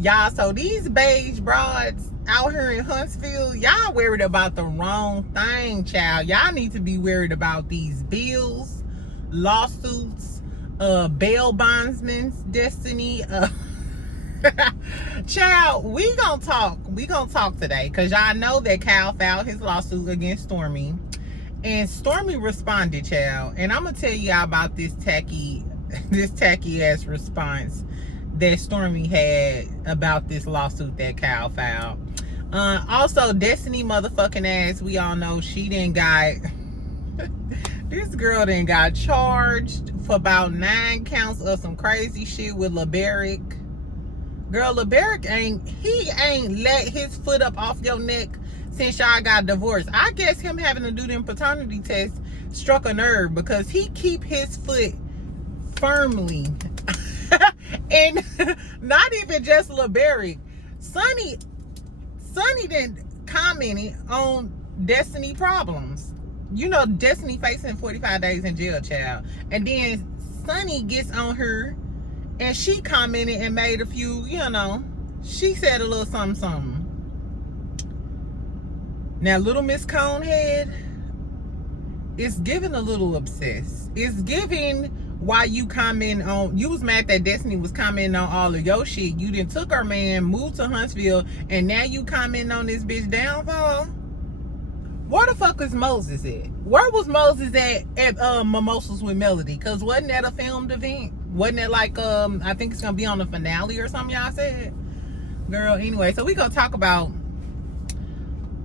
Y'all, so these beige broads out here in Huntsville, y'all worried about the wrong thing, child. Y'all need to be worried about these bills, lawsuits, bail bondsmen's destiny. Child, we gonna talk today, because y'all know that Cal filed his lawsuit against Stormi, and Stormi responded, child. And I'm gonna tell y'all about this tacky ass response that Stormi had about this lawsuit that Cal filed. Also, Destiny motherfucking ass, we all know she didn't got this girl done got charged for about 9 counts of some crazy shit with Laberrick. Girl, Laberrick ain't let his foot up off your neck since y'all got divorced. I guess him having to do them paternity tests struck a nerve, because he keep his foot firmly. And not even just Laberrick. Sunni didn't comment on Destiny problems. You know, Destiny facing 45 days in jail, child. And then Sunni gets on her and she commented and made a few, you know, she said a little something. Now, little Miss Conehead is giving a little obsessed. It's giving, why you comment on, you was mad that Destiny was commenting on all of your shit. You done took her man, moved to Huntsville, and now you commenting on this bitch downfall. Where the fuck is Moses at? Where was Moses at Mimosas with Melody? Because wasn't that a filmed event? Wasn't it like, I think it's going to be on the finale or something y'all said? Girl, anyway, so we going to talk about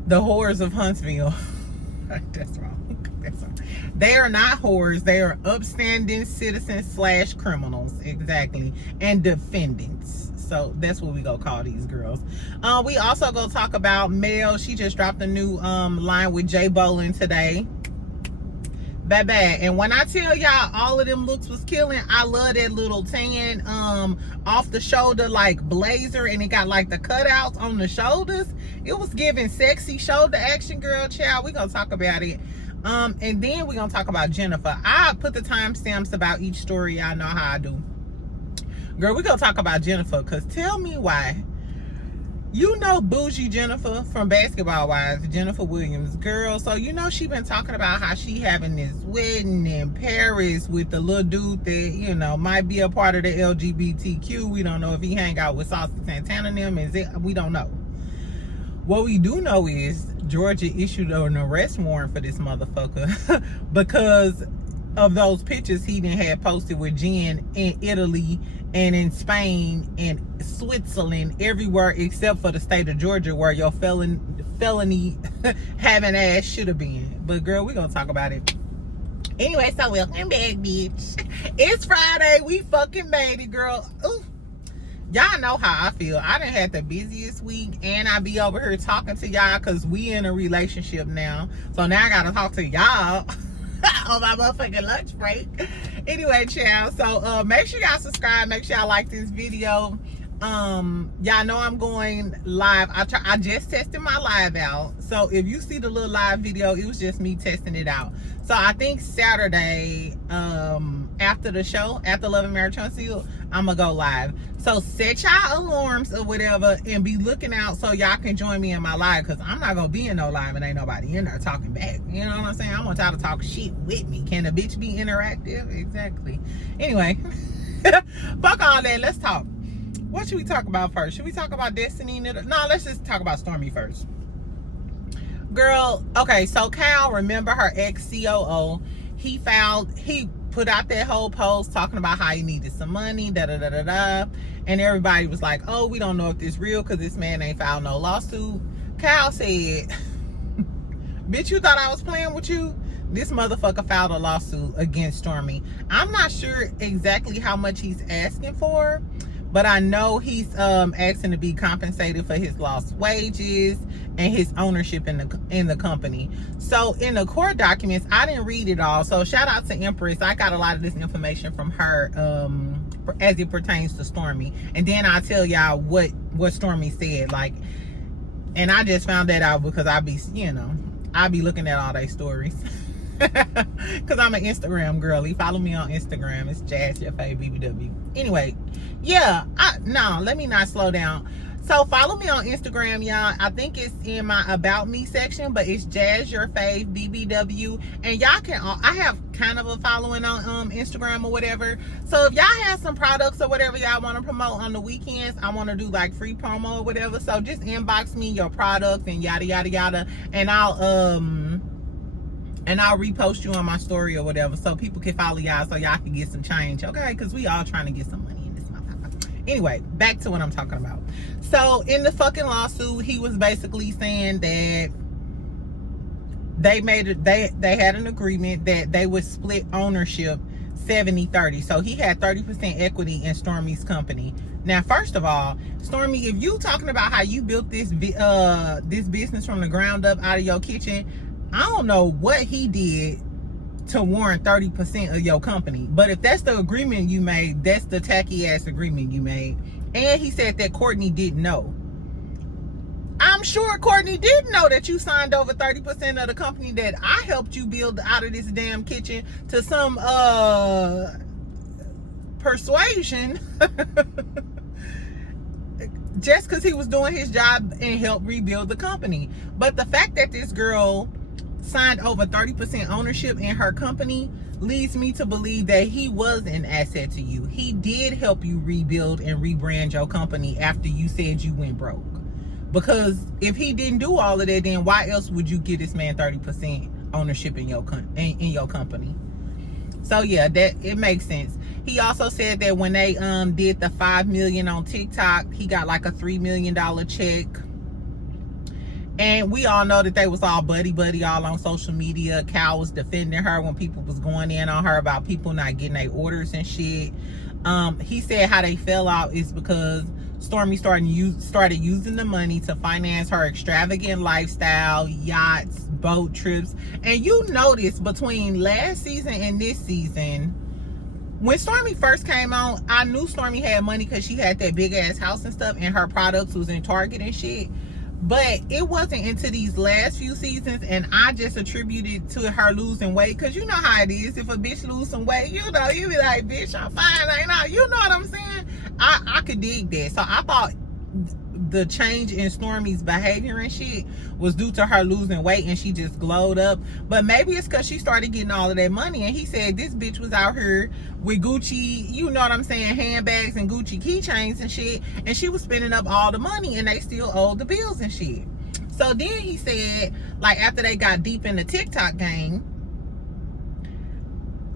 the whores of Huntsville. That's wrong. They are not whores. They are upstanding citizens / criminals. Exactly. And defendants. So that's what we gonna call these girls. We also gonna talk about Mel. She just dropped a new line with J Bolin today. Bad. And when I tell y'all all of them looks was killing, I love that little tan off the shoulder like blazer, and it got like the cutouts on the shoulders. It was giving sexy shoulder action, girl, child. We gonna talk about it. And then we're gonna talk about Jennifer. I put the timestamps about each story. Y'all know how I do. Girl, we're gonna talk about Jennifer, because tell me why. You know bougie Jennifer from Basketball Wives, Jennifer Williams. Girl, so you know she been talking about how she having this wedding in Paris with the little dude that, you know, might be a part of the LGBTQ. We don't know if he hang out with Saucy Santana and them. We don't know. What we do know is Georgia issued an arrest warrant for this motherfucker because of those pictures he done had posted with Jen in Italy and in Spain and Switzerland, everywhere except for the state of Georgia, where your felony having ass should have been. But girl, we gonna talk about it. Anyway, so welcome back, bitch. It's Friday. We fucking made it, girl. Ooh. Y'all know how I feel. I done had the busiest week, and I be over here talking to y'all because we in a relationship now. So now I gotta talk to y'all on my motherfucking lunch break. Anyway, child, so make sure y'all subscribe. Make sure y'all like this video. Y'all know I'm going live. I just tested my live out. So if you see the little live video, it was just me testing it out. So I think Saturday, after the show, after Love and Marriage Huntsville, I'm gonna go live. So set y'all alarms or whatever and be looking out so y'all can join me in my live, because I'm not gonna be in no live and ain't nobody in there talking back. You know what I'm saying? I want y'all to talk shit with me. Can a bitch be interactive? Exactly. Anyway, fuck all that. Let's talk. What should we talk about first? Should we talk about Destiny? No, let's just talk about Stormi first. Girl, okay, so Cal, remember her ex-COO, he put out that whole post talking about how he needed some money, and everybody was like, oh, we don't know if this real because this man ain't filed no lawsuit. Cal said, bitch, you thought I was playing with you? This motherfucker filed a lawsuit against Stormi. I'm not sure exactly how much he's asking for, but I know he's asking to be compensated for his lost wages and his ownership in the company. So in the court documents, I didn't read it all. So shout out to Empress. I got a lot of this information from her as it pertains to Stormi. And then I'll tell y'all what Stormi said. Like, and I just found that out because I be looking at all their stories. Because I'm an Instagram girly. Follow me on Instagram. It's Jazz Your Fave BBW. Anyway, yeah. No, let me not slow down. So follow me on Instagram, y'all. I think it's in my About Me section, but it's Jazz Your Fave BBW. And y'all can, I have kind of a following on Instagram or whatever. So if y'all have some products or whatever y'all want to promote on the weekends, I want to do like free promo or whatever. So just inbox me your products and yada yada yada, and I'll repost you on my story or whatever, so people can follow y'all, so y'all can get some change, okay? Because we all trying to get some money in this motherfucker. Anyway, back to what I'm talking about. So in the fucking lawsuit, he was basically saying that they had an agreement that they would split ownership 70-30. So he had 30% equity in Stormi's company. Now, first of all, Stormi, if you talking about how you built this business from the ground up out of your kitchen, I don't know what he did to warrant 30% of your company. But if that's the agreement you made, that's the tacky ass agreement you made. And he said that Courtney didn't know. I'm sure Courtney did know that you signed over 30% of the company that I helped you build out of this damn kitchen to some persuasion. Just because he was doing his job and helped rebuild the company. But the fact that this girl signed over 30% ownership in her company leads me to believe that he was an asset to you. He did help you rebuild and rebrand your company after you said you went broke. Because if he didn't do all of that, then why else would you give this man 30% ownership in your company? So yeah, that it makes sense. He also said that when they did the $5 million on TikTok, he got like a $3 million check. And we all know that they was all buddy all on social media. Cal was defending her when people was going in on her about people not getting their orders and shit. He said how they fell out is because Stormi started using the money to finance her extravagant lifestyle, yachts, boat trips. And you notice between last season and this season, when Stormi first came on, I knew Stormi had money because she had that big ass house and stuff, and her products was in Target and shit. But it wasn't into these last few seasons, and I just attributed to her losing weight, because you know how it is. If a bitch lose some weight, you know, you be like, bitch, I'm fine, ain't I? You know what I'm saying? I could dig that. So I thought the change in Stormi's behavior and shit was due to her losing weight, and she just glowed up. But maybe it's because she started getting all of that money, and he said this bitch was out here with Gucci, you know what I'm saying, handbags and Gucci keychains and shit, and she was spending up all the money, and they still owed the bills and shit. So then he said, like, after they got deep in the TikTok game,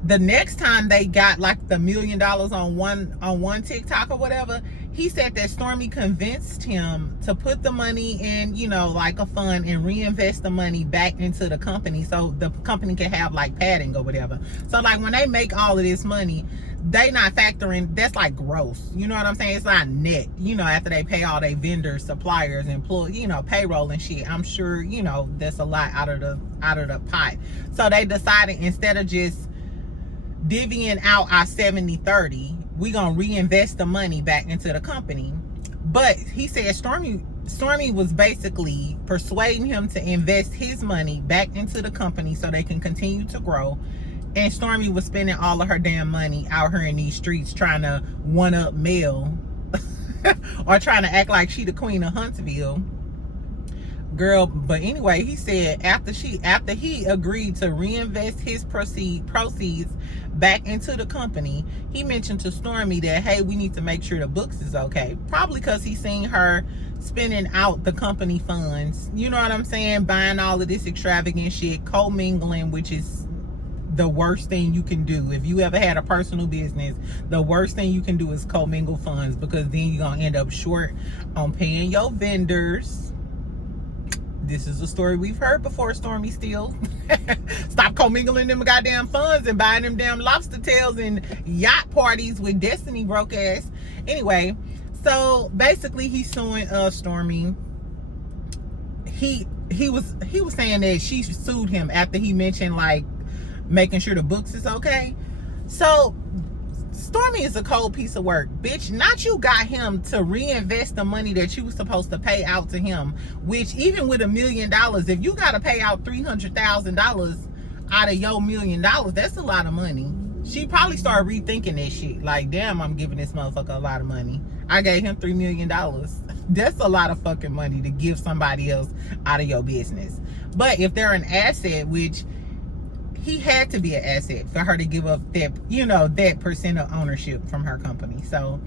the next time they got like the $1 million on one TikTok or whatever, he said that Stormi convinced him to put the money in, you know, like a fund, and reinvest the money back into the company so the company can have like padding or whatever. So like when they make all of this money, they not factoring, that's like gross, you know what I'm saying? It's not net, you know, after they pay all their vendors, suppliers, employees, you know, payroll and shit. I'm sure, you know, that's a lot out of the pot. So they decided, instead of just divvying out our 70-30, we gonna reinvest the money back into the company. But he said Stormi was basically persuading him to invest his money back into the company so they can continue to grow. And Stormi was spending all of her damn money out here in these streets trying to one-up Mel or trying to act like she the queen of Huntsville. Girl, but anyway, he said after he agreed to reinvest his proceeds back into the company, he mentioned to Stormi that, hey, we need to make sure the books is okay. Probably because he seen her spending out the company funds, you know what I'm saying, buying all of this extravagant shit, commingling, which is the worst thing you can do. If you ever had a personal business, the worst thing you can do is commingle funds, because then you're gonna end up short on paying your vendors. This is a story we've heard before, Stormi Steele. Stop commingling them goddamn funds and buying them damn lobster tails and yacht parties with Destiny broke ass. Anyway, so basically he's suing Stormi. He was saying that she sued him after he mentioned like making sure the books is okay. So Stormi is a cold piece of work, bitch. Not you got him to reinvest the money that you was supposed to pay out to him, which even with $1 million, if you got to pay out $300,000 out of your $1 million, that's a lot of money. She probably started rethinking that shit. Like, damn, I'm giving this motherfucker a lot of money. I gave him $3 million. That's a lot of fucking money to give somebody else out of your business. But if they're an asset, which he had to be an asset for her to give up that, you know, that percent of ownership from her company. So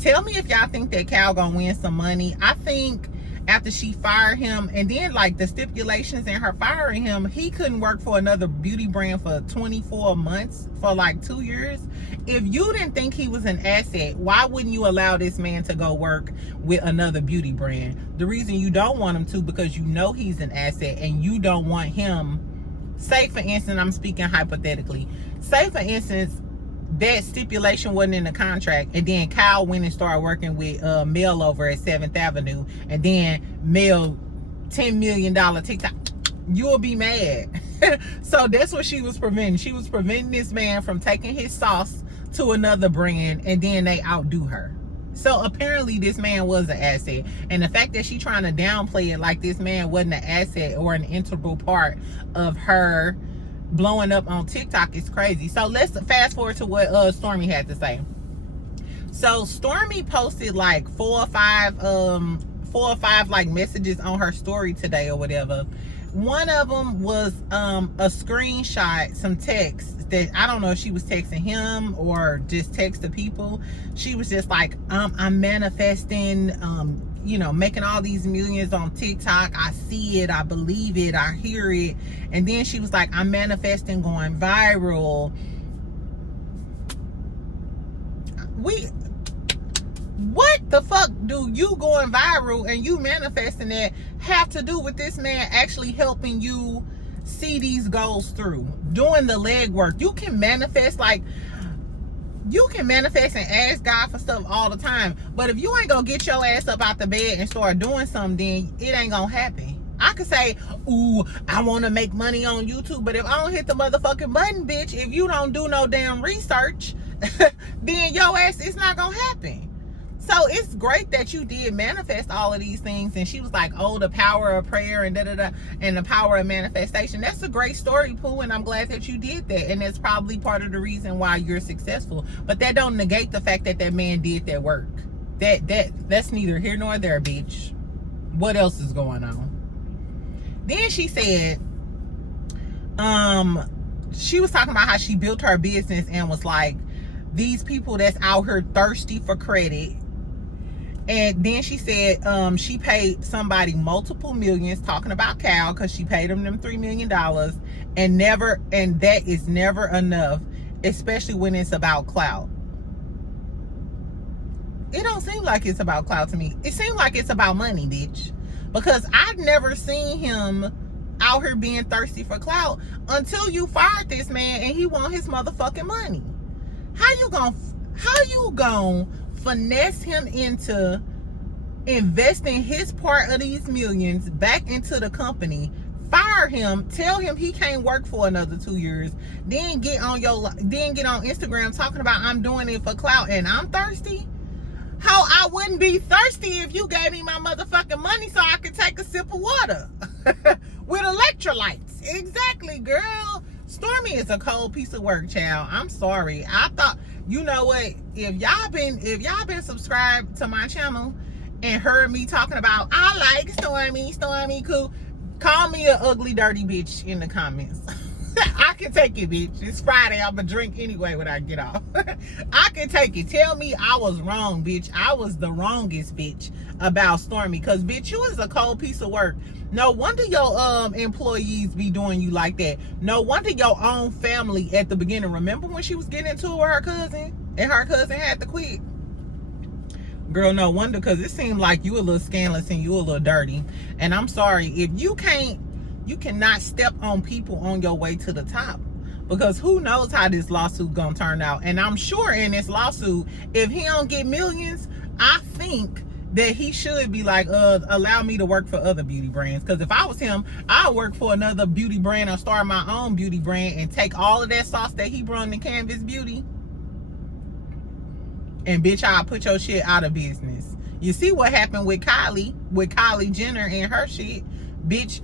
tell me if y'all think that Cal gonna win some money. I think after she fired him, and then like the stipulations in her firing him, he couldn't work for another beauty brand for 24 months, for like 2 years. If you didn't think he was an asset, why wouldn't you allow this man to go work with another beauty brand? The reason you don't want him to, because you know he's an asset and you don't want him. Say for instance, I'm speaking hypothetically, say for instance that stipulation wasn't in the contract, and then Kyle went and started working with Mel over at 7th Avenue, and then Mel $10 million TikTok, you'll be mad. So that's what she was preventing. She was preventing this man from taking his sauce to another brand, and then they outdo her. So apparently this man was an asset, and the fact that she trying to downplay it like this man wasn't an asset or an integral part of her blowing up on TikTok is crazy. So let's fast forward to what Stormi had to say. So Stormi posted like four or five like messages on her story today or whatever. One of them was a screenshot, some text that I don't know if she was texting him or just text to people. She was just like, I'm manifesting, you know, making all these millions on TikTok. I see it, I believe it, I hear it. And then she was like, I'm manifesting going viral. What the fuck do you going viral and you manifesting that have to do with this man actually helping you see these goals through, doing the legwork? You can manifest, like, you can manifest and ask God for stuff all the time, but if you ain't gonna get your ass up out the bed and start doing something, then it ain't gonna happen. I could say, ooh, I want to make money on YouTube, but if I don't hit the motherfucking button, bitch, if you don't do no damn research, then your ass, it's not gonna happen. So it's great that you did manifest all of these things. And she was like, oh, the power of prayer and da-da-da, and the power of manifestation. That's a great story, Pooh, and I'm glad that you did that. And that's probably part of the reason why you're successful. But that don't negate the fact that that man did that work. That's neither here nor there, bitch. What else is going on? Then she said, she was talking about how she built her business and was like, these people that's out here thirsty for credit. And then she said she paid somebody multiple millions, talking about Cal, because she paid him them $3 million, and that is never enough, especially when it's about clout. It don't seem like it's about clout to me. It seems like it's about money, bitch. Because I've never seen him out here being thirsty for clout until you fired this man and he want his motherfucking money. How you gonna finesse him into investing his part of these millions back into the company, fire him, tell him he can't work for another 2 years, then get on Instagram talking about I'm doing it for clout and I'm thirsty? How I wouldn't be thirsty if you gave me my motherfucking money so I could take a sip of water with electrolytes. Exactly, girl. Stormi is a cold piece of work, child. I'm sorry. I thought, you know what? If y'all been subscribed to my channel and heard me talking about I like Stormi cool, call me an ugly, dirty bitch in the comments. I can take it, bitch. It's Friday. I'm gonna drink anyway when I get off. I can take it. Tell me I was wrong, bitch. I was the wrongest bitch about Stormi. Because, bitch, you is a cold piece of work. No wonder your employees be doing you like that. No wonder your own family at the beginning. Remember when she was getting into it with her cousin? And her cousin had to quit? Girl, no wonder, because it seemed like you a little scandalous and you a little dirty. And I'm sorry. If you cannot step on people on your way to the top, because who knows how this lawsuit gonna turn out. And I'm sure in this lawsuit, if he don't get millions, I think that he should be like, allow me to work for other beauty brands. Because if I was him, I'd work for another beauty brand or start my own beauty brand and take all of that sauce that he brought in Canvas Beauty, and bitch, I'll put your shit out of business. You see what happened with Kylie Jenner and her shit, bitch.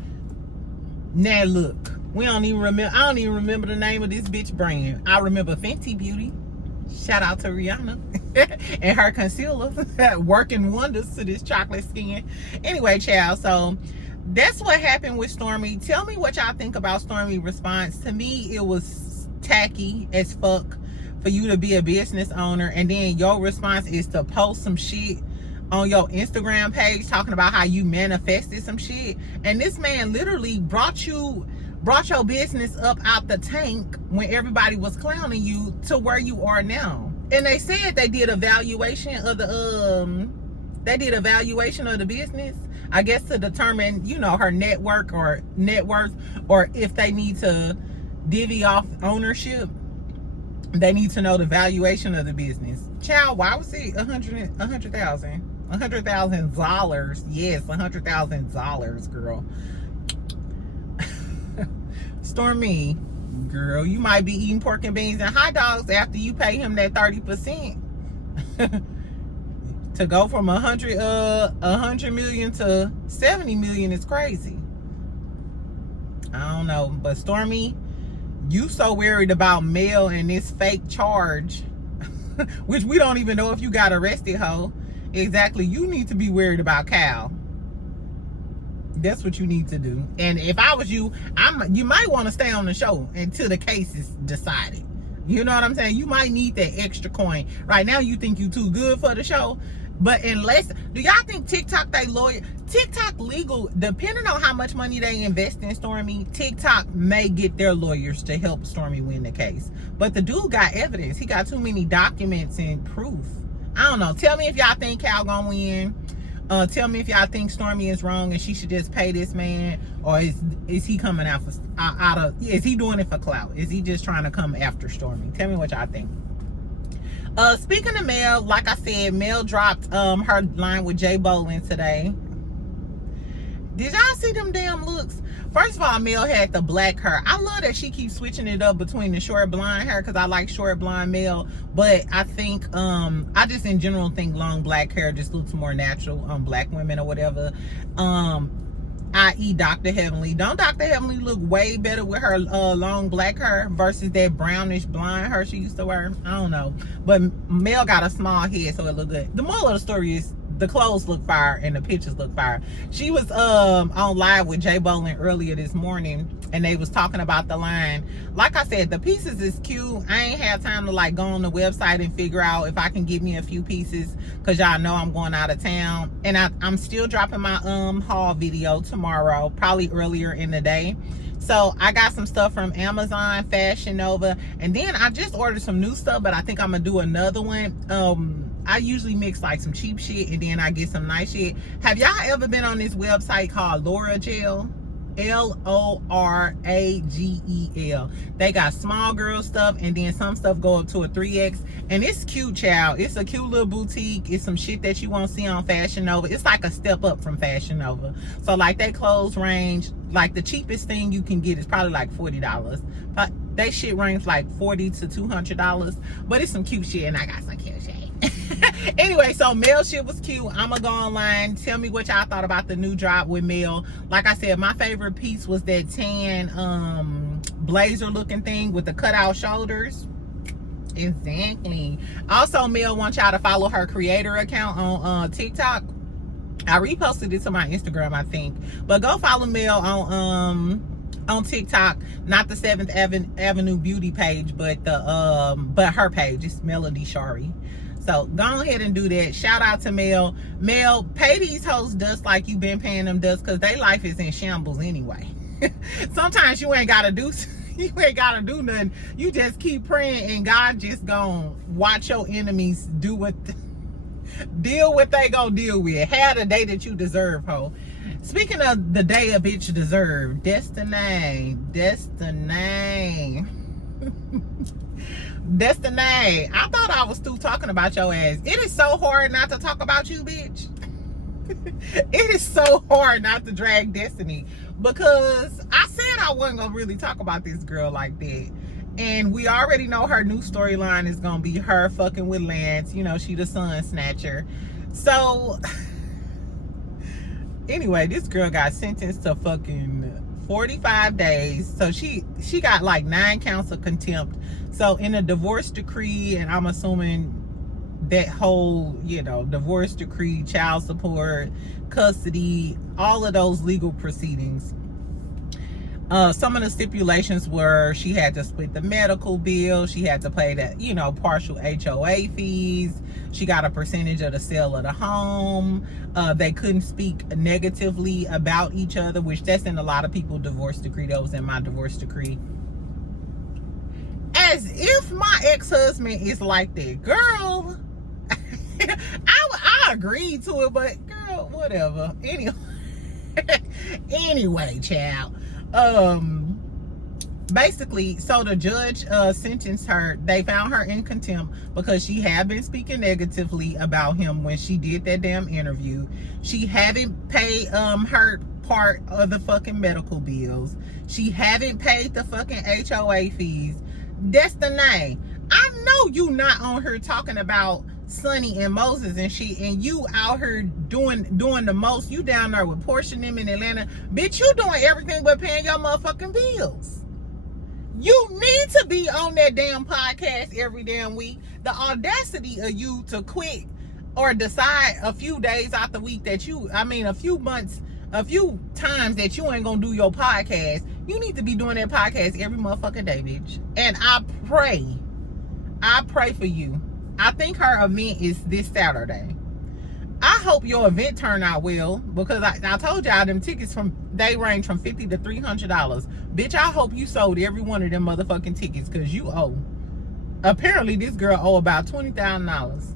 Now look, We don't even remember. I don't even remember the name of this bitch brand. I remember Fenty Beauty. Shout out to Rihanna and her concealer working wonders to this chocolate skin. Anyway, child, so that's what happened with Stormi. Tell me what y'all think about Stormi's response. To me, it was tacky as fuck for you to be a business owner and then your response is to post some shit on your Instagram page talking about how you manifested some shit. And this man literally brought your business up out the tank when everybody was clowning you to where you are now. And they said they did evaluation of the business, I guess, to determine, you know, her net worth or if they need to divvy off ownership. They need to know the valuation of the business. Child, why was it $100,000? $100,000. Yes, $100,000, girl. Stormi, girl, you might be eating pork and beans and hot dogs after you pay him that 30%. To go from 100 million to 70 million is crazy. I don't know, but Stormi, you so worried about Mel and this fake charge, which we don't even know if you got arrested, ho. Exactly, you need to be worried about Cal. That's what you need to do. And if I was you, you might want to stay on the show until the case is decided. You know what I'm saying? You might need that extra coin. Right now, you think you too good for the show. But unless, do y'all think TikTok, TikTok legal, depending on how much money they invest in Stormi, TikTok may get their lawyers to help Stormi win the case. But the dude got evidence. He got too many documents and proof. I don't know. Tell me if y'all think Cal gonna win. Tell me if y'all think Stormi is wrong and she should just pay this man, or is he coming out of is he doing it for clout? Is he just trying to come after Stormi? Tell me what y'all think. Speaking of Mel, like I said, Mel dropped her line with Jay Bolin today. Did y'all see them damn looks? First of all, Mel had the black hair. I love that she keeps switching it up between the short blonde hair because I like short blonde Mel. But I think, I just in general think long black hair just looks more natural on black women or whatever. I.e. Dr. Heavenly. Don't Dr. Heavenly look way better with her long black hair versus that brownish blonde hair she used to wear? I don't know. But Mel got a small head, so it looked good. The moral of the story is the clothes look fire and the pictures look fire. She was on live with Jay Bolin earlier this morning and they was talking about the line. Like I said, the pieces is cute. I ain't had time to like go on the website and figure out if I can get me a few pieces because y'all know I'm going out of town. And I'm still dropping my haul video tomorrow, probably earlier in the day. So I got some stuff from Amazon, Fashion Nova, and then I just ordered some new stuff, but I think I'm gonna do another one. I usually mix like some cheap shit and then I get some nice shit. Have y'all ever been on this website called Loragel? Loragel. They got small girl stuff and then some stuff go up to a 3X. And it's cute, child. It's a cute little boutique. It's some shit that you won't see on Fashion Nova. It's like a step up from Fashion Nova. So like they clothes range, like the cheapest thing you can get is probably like $40. But they shit range like $40 to $200. But it's some cute shit and I got some cute shit. Anyway, so Mel shit was cute. I'm gonna go online. Tell me what y'all thought about the new drop with Mel. Like I said, my favorite piece was that tan blazer looking thing with the cutout shoulders. Exactly. Also, Mel wants y'all to follow her creator account on TikTok. I reposted it to my Instagram, I think. But go follow Mel on TikTok, not the 7th Avenue Beauty page, but the but her page. It's Melody Shari. So go ahead and do that. Shout out to Mel. Mel, pay these hoes dust like you've been paying them dust because their life is in shambles anyway. Sometimes you ain't gotta do nothing. You just keep praying and God just gonna watch your enemies deal what they gonna deal with. Have the day that you deserve, ho. Speaking of the day a bitch deserve, Destiny. I thought I was through talking about your ass. It is so hard not to talk about you, bitch. It is so hard not to drag Destiny because I said I wasn't gonna really talk about this girl like that. And we already know her new storyline is gonna be her fucking with Lance. You know, she the sun snatcher. So anyway, this girl got sentenced to fucking 45 days. So she got like 9 counts of contempt. So in a divorce decree, and I'm assuming that whole, divorce decree, child support, custody, all of those legal proceedings. Some of the stipulations were she had to split the medical bill, she had to pay that, partial HOA fees, she got a percentage of the sale of the home, they couldn't speak negatively about each other, which that's in a lot of people's divorce decree. That was in my divorce decree. As if my ex-husband is like that, girl. I agreed to it, but girl, whatever. Anyway, child. Basically, so the judge sentenced her. They found her in contempt because she had been speaking negatively about him when she did that damn interview. She haven't paid her part of the fucking medical bills. She haven't paid the fucking HOA fees. That's the name. I know you not on her talking about Sunni and Moses and shit, and you out here doing the most. You down there with Portia and them in Atlanta. Bitch, you doing everything but paying your motherfucking bills. You need to be on that damn podcast every damn week. The audacity of you to quit or decide a few days out the week that a few months, a few times that you ain't gonna do your podcast. You need to be doing that podcast every motherfucking day, bitch. And I pray for you. I think her event is this Saturday. I hope your event turn out well, because I told y'all them tickets they range from $50 to $300. Bitch, I hope you sold every one of them motherfucking tickets, because you owe. Apparently this girl owe about $20,000.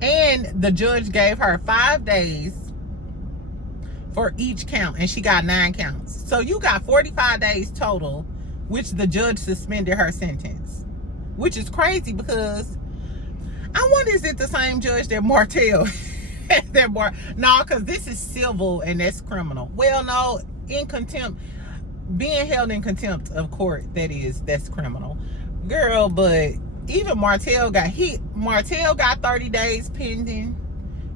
And the judge gave her 5 days for each count, and she got 9 counts. So you got 45 days total, which the judge suspended her sentence, which is crazy, because I wonder, is it the same judge that Martell? No, because this is civil and that's criminal. Well, no, in contempt, being held in contempt of court, that's criminal. Girl, but even Martell got 30 days pending.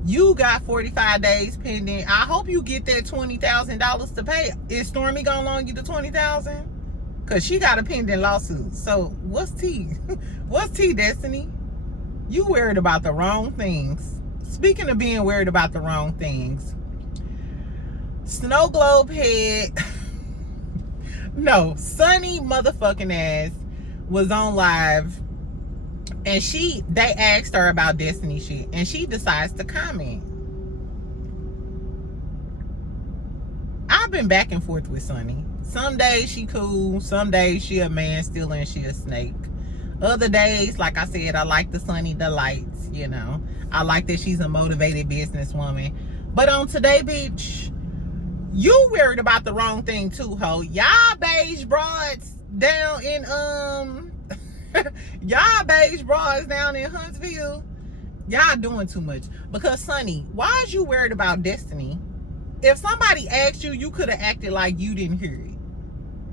You got 45 days pending. I hope you get that $20,000 to pay. Is Stormi gonna loan you the $20,000? Because she got a pending lawsuit. So what's tea? What's tea, Destiny? You worried about the wrong things. Speaking of being worried about the wrong things, Snow Globe head, no, Sunny motherfucking ass was on live, and they asked her about Destiny shit, and she decides to comment. I've been back and forth with Sunny. Some days she cool, some days she a man still and she a snake. Other days, like I said, I like the Sunny delights, I like that she's a motivated businesswoman. But on today, bitch, you worried about the wrong thing too, ho. Y'all beige broads down in Huntsville, y'all doing too much. Because Sunny, why is you worried about Destiny? If somebody asked you, you could have acted like you didn't hear it.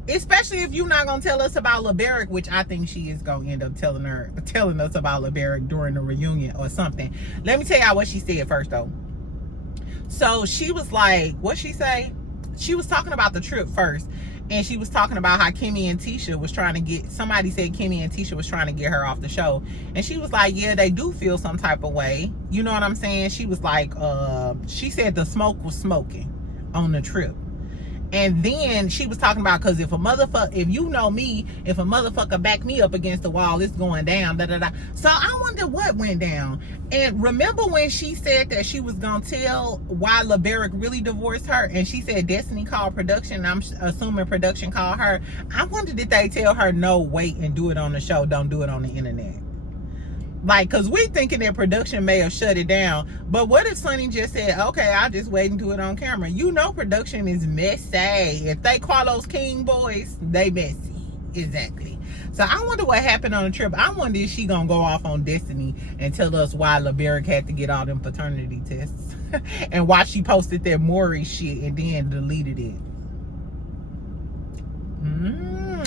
Especially if you're not gonna tell us about Laberrick, which I think she is gonna end up telling us about Laberrick during the reunion or something. Let me tell y'all what she said first though. So she was like, what'd she say? She was talking about the trip first, and she was talking about how Kimmy and Tisha was trying to get, somebody said Kimmy and Tisha was trying to get her off the show, and she was like, yeah, they do feel some type of way. You know what I'm saying? She was like, she said the smoke was smoking on the trip. And then she was talking about, because if you know me, if a motherfucker back me up against the wall, it's going down, da da da. So I wonder what went down. And remember when she said that she was gonna tell why Laberrick really divorced her, and she said Destiny called production, I'm assuming production called her. I wonder, did they tell her, no, wait and do it on the show, don't do it on the internet? Like, because we thinking that production may have shut it down. But what if Sunny just said, okay, I'll just wait and do it on camera? You know production is messy. If they Carlos King boys, they messy. Exactly. So I wonder what happened on the trip. I wonder if she gonna go off on Destiny and tell us why Laberrick had to get all them paternity tests. And why she posted that Maury shit and then deleted it.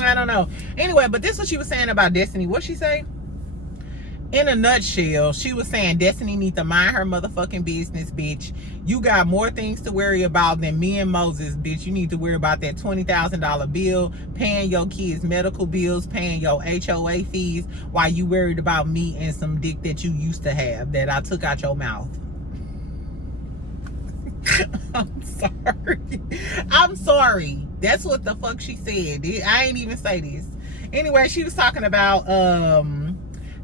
I don't know. Anyway, but this is what she was saying about Destiny. What'd she say? in a nutshell, she was saying Destiny needs to mind her motherfucking business, bitch. You got more things to worry about than me and Moses, bitch. You need to worry about that $20,000 bill, paying your kids' medical bills, paying your HOA fees, while you worried about me and some dick that you used to have that I took out your mouth. I'm sorry. I'm sorry. That's what the fuck she said. I ain't even say this. Anyway, she was talking about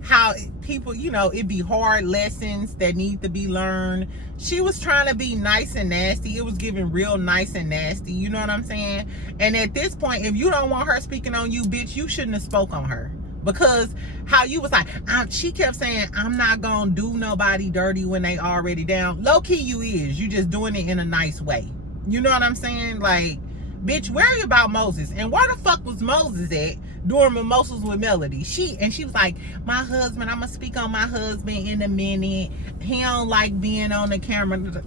how people, you know, it be hard lessons that need to be learned. She was trying to be nice and nasty. It was giving real nice and nasty. You know what I'm saying? And at this point, if you don't want her speaking on you, bitch, you shouldn't have spoke on her. Because how you was like, she kept saying, I'm not gonna do nobody dirty when they already down. Low key you is. You just doing it in a nice way. You know what I'm saying? Like, bitch, worry about Moses. And where the fuck was Moses at during Mimosas with Melody? She was like, my husband, I'm gonna speak on my husband in a minute. He don't like being on the camera.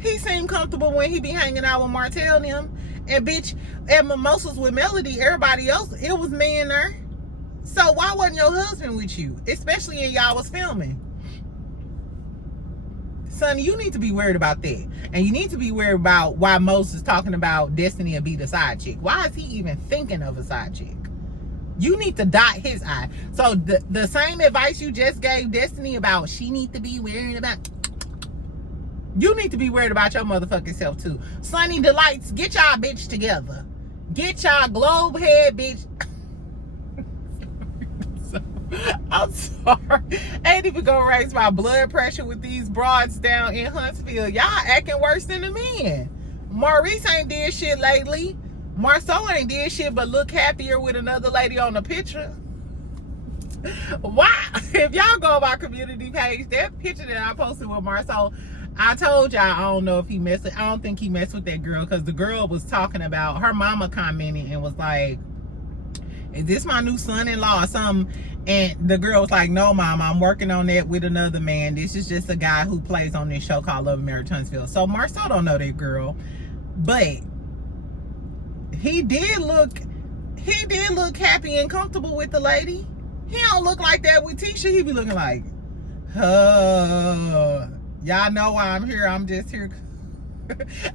He seemed comfortable when he be hanging out with Martell and them. And bitch, at Mimosas with Melody, everybody else, it was me and her. So why wasn't your husband with you? Especially when y'all was filming. Sonny, you need to be worried about that. And you need to be worried about why Moses talking about Destiny and be the side chick. Why is he even thinking of a side chick? You need to dot his I. So the same advice you just gave Destiny about she need to be worried about, you need to be worried about your motherfucking self too. Sunny Delights, get y'all bitch together. Get y'all globe head bitch. I'm sorry. I ain't even gonna raise my blood pressure with these broads down in Huntsville. Y'all acting worse than the men. Maurice ain't did shit lately. Marceau ain't did shit but look happier with another lady on the picture. Why? If y'all go on my community page, that picture that I posted with Marceau, I told y'all I don't know if he messed with, I don't think he messed with that girl, because the girl was talking about, her mama commented and was like, is this my new son-in-law or something? And the girl was like, no, mama, I'm working on that with another man. This is just a guy who plays on this show called Love and Marriage Huntsville. So Marceau don't know that girl. But he did look happy and comfortable with the lady. He don't look like that with Tisha. He be looking like, y'all know why I'm here. I'm just here.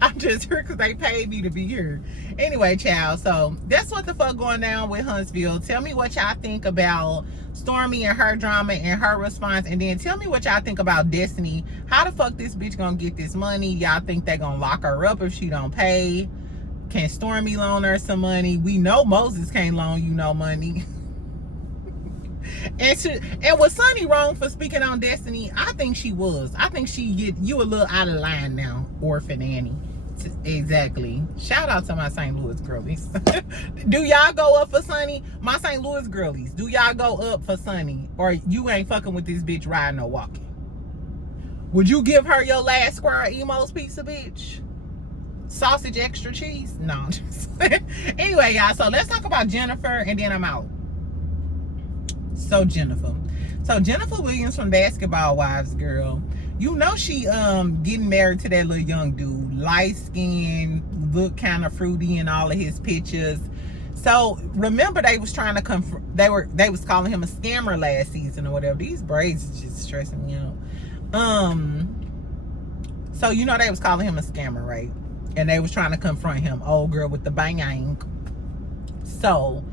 I'm just here because they paid me to be here. Anyway, child, so that's what the fuck going down with Huntsville. Tell me what y'all think about Stormy and her drama and her response, and then tell me what y'all think about Destiny. How the fuck this bitch gonna get this money? Y'all think they gonna lock her up if she don't pay? Can Stormy loan her some money? We know Moses can't loan you no money. And was Sunny wrong for speaking on Destiny? I think she was. I think you a little out of line now, Orphan Annie. Exactly. Shout out to my St. Louis girlies. Do y'all go up for Sunny? My St. Louis girlies, do y'all go up for Sunny? Or you ain't fucking with this bitch riding or walking? Would you give her your last square Emo's pizza, bitch? Sausage extra cheese? No. Anyway, y'all, so let's talk about Jennifer and then I'm out. So Jennifer Williams from Basketball Wives, girl, you know she getting married to that little young dude, light skin, look kind of fruity in all of his pictures. So remember they was trying to they was calling him a scammer last season or whatever. These braids is just stressing me out. So you know they was calling him a scammer, right? And they was trying to confront him, old girl with the bang. So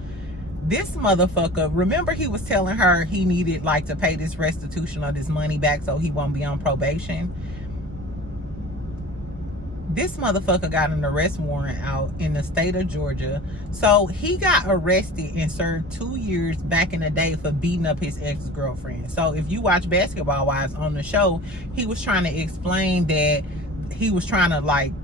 this motherfucker, remember he was telling her he needed like to pay this restitution or this money back so he won't be on probation. This motherfucker got an arrest warrant out in the state of Georgia. So he got arrested and served 2 years back in the day for beating up his ex-girlfriend. So if you watch Basketball Wives on the show, he was trying to explain that he was trying to like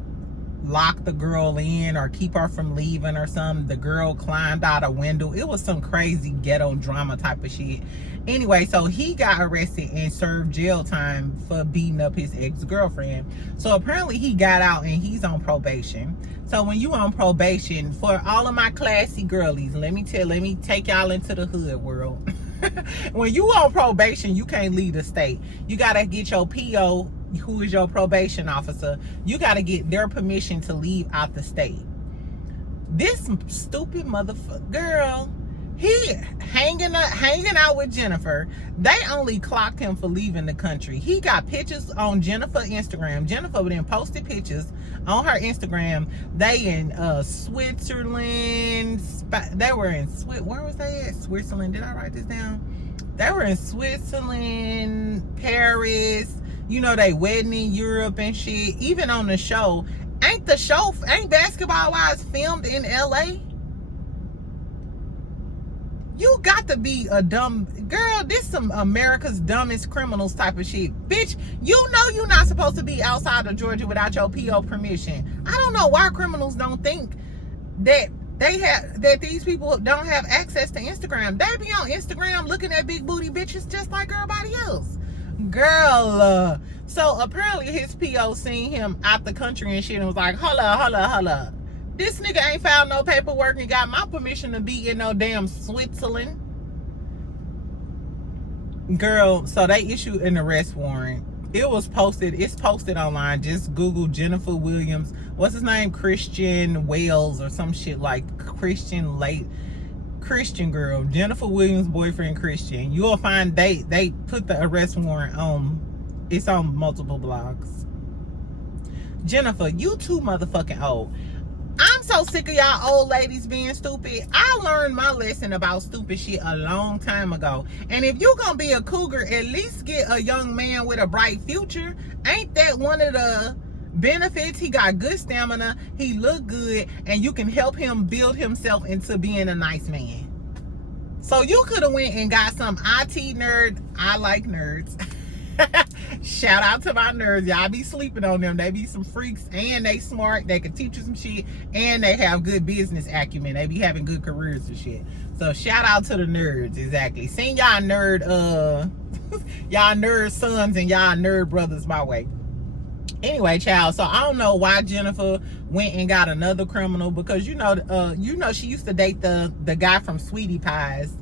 lock the girl in or keep her from leaving or something. The girl climbed out a window. It was some crazy ghetto drama type of shit. Anyway, so he got arrested and served jail time for beating up his ex-girlfriend. So apparently he got out and he's on probation. So when you on probation, for all of my classy girlies, let me take y'all into the hood world. When you on probation, you can't leave the state. You gotta get your PO, who is your probation officer, you got to get their permission to leave out the state. This stupid motherfucker, girl, He hanging out with Jennifer. They only clocked him for leaving the country. He got pictures on Jennifer Instagram. Jennifer then posted pictures on her Instagram. They in Switzerland. They were in where was they at? Switzerland. Did I write this down? They were in Switzerland, Paris. You know, they wedding in Europe and shit. Even on the show, ain't Basketball Wives filmed in LA? You got to be a dumb girl. This some America's Dumbest Criminals type of shit. Bitch, you know you're not supposed to be outside of Georgia without your PO permission. I don't know why criminals don't think that these people don't have access to Instagram. They be on Instagram looking at big booty bitches just like everybody else. Girl, so apparently his PO seen him out the country and shit and was like, holla. This nigga ain't filed no paperwork and got my permission to be in no damn Switzerland. Girl, so they issued an arrest warrant. It's posted online. Just Google Jennifer Williams. What's his name? Christian Wales or some shit like Christian girl. Jennifer Williams' boyfriend Christian. You'll find they put the arrest warrant on. It's on multiple blogs. Jennifer, you too motherfucking old. I'm so sick of y'all old ladies being stupid. I learned my lesson about stupid shit a long time ago. And if you gonna be a cougar, at least get a young man with a bright future. Ain't that one of the benefits? He got good stamina, he look good, and you can help him build himself into being a nice man. So you could have went and got some IT nerd. I like nerds. Shout out to my nerds. Y'all be sleeping on them. They be some freaks and they smart. They can teach you some shit and they have good business acumen. They be having good careers and shit. So shout out to the nerds. Exactly. Send y'all nerd y'all nerd sons and y'all nerd brothers my way. Anyway, child, so I don't know why Jennifer went and got another criminal, because you know she used to date the guy from Sweetie Pies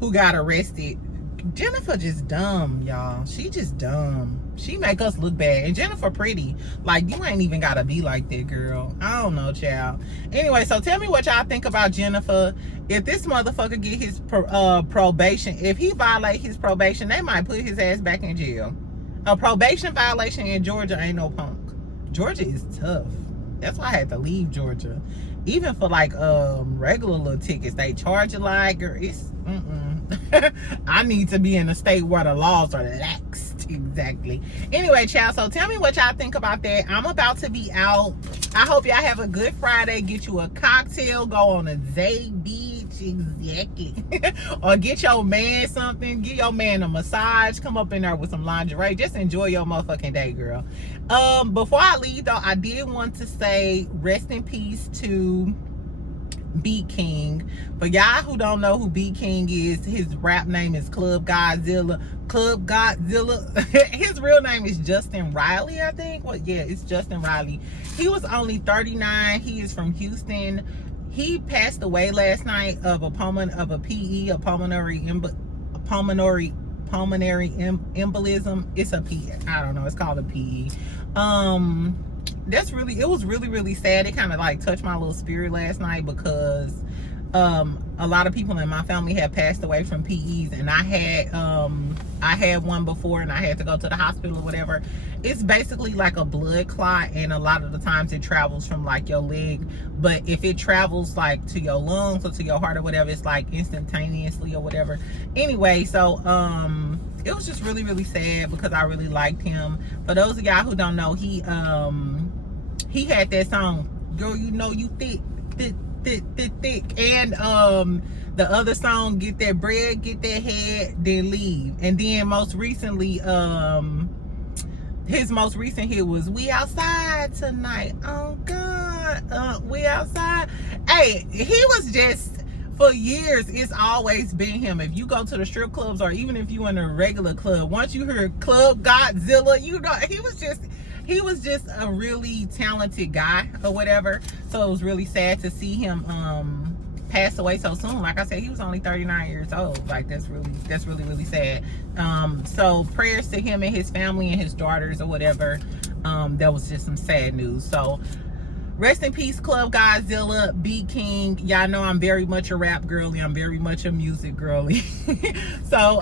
who got arrested. Jennifer just dumb, y'all. She just dumb. She make us look bad. And Jennifer pretty. Like, you ain't even gotta be like that, girl. I don't know, child. Anyway, so tell me what y'all think about Jennifer. If this motherfucker get his probation, if he violate his probation, they might put his ass back in jail. A probation violation in Georgia ain't no punk. Georgia is tough. That's why I had to leave Georgia. Even for like regular little tickets, they charge you like, girl, it's I need to be in a state where the laws are laxed. Exactly. Anyway, child, so tell me what y'all think about that. I'm about to be out. I hope y'all have a good Friday. Get you a cocktail, go on a date, beach, exactly. Or get your man something. Get your man a massage. Come up in there with some lingerie. Just enjoy your motherfucking day, girl. Before I leave though, I did want to say rest in peace to Beat King. For y'all who don't know who Beat King is, his rap name is Club Godzilla. His real name is Justin Riley, I think. Well, yeah, it's Justin Riley. He was only 39. He is from Houston. He passed away last night of a pulmonary embolism. It's a P. I don't know. It's called a PE. It was really sad. It kind of like touched my little spirit last night, because a lot of people in my family have passed away from PEs, and I had one before, and I had to go to the hospital or whatever. It's basically like a blood clot, and a lot of the times it travels from like your leg, but if it travels like to your lungs or to your heart or whatever, it's like instantaneously or whatever. Anyway, so it was just really sad, because I really liked him. For those of y'all who don't know, he had that song, Girl, You Know You Thick, and the other song, Get That Bread, Get That Head, Then Leave. And then most recently, his most recent hit was We Outside Tonight. Oh God, we outside. Hey, he was just, for years, it's always been him. If you go to the strip clubs, or even if you in a regular club, once you hear Club Godzilla, you know, he was just a really talented guy or whatever. So it was really sad to see him pass away so soon. Like I said, he was only 39 years old. Like, that's really sad. So prayers to him and his family and his daughters or whatever. That was just some sad news. So Rest in peace, Club Godzilla, B King. Y'all know I'm very much a rap girly. I'm very much a music girly. So,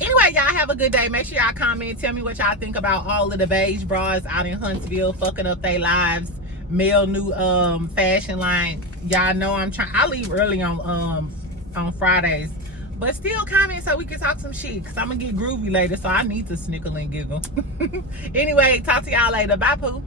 anyway, y'all have a good day. Make sure y'all comment. Tell me what y'all think about all of the beige bras out in Huntsville fucking up their lives. Male new fashion line. Y'all know I'm trying. I leave early on Fridays. But still comment so we can talk some shit. Because I'm going to get groovy later. So I need to snickle and giggle. Anyway, talk to y'all later. Bye, poo.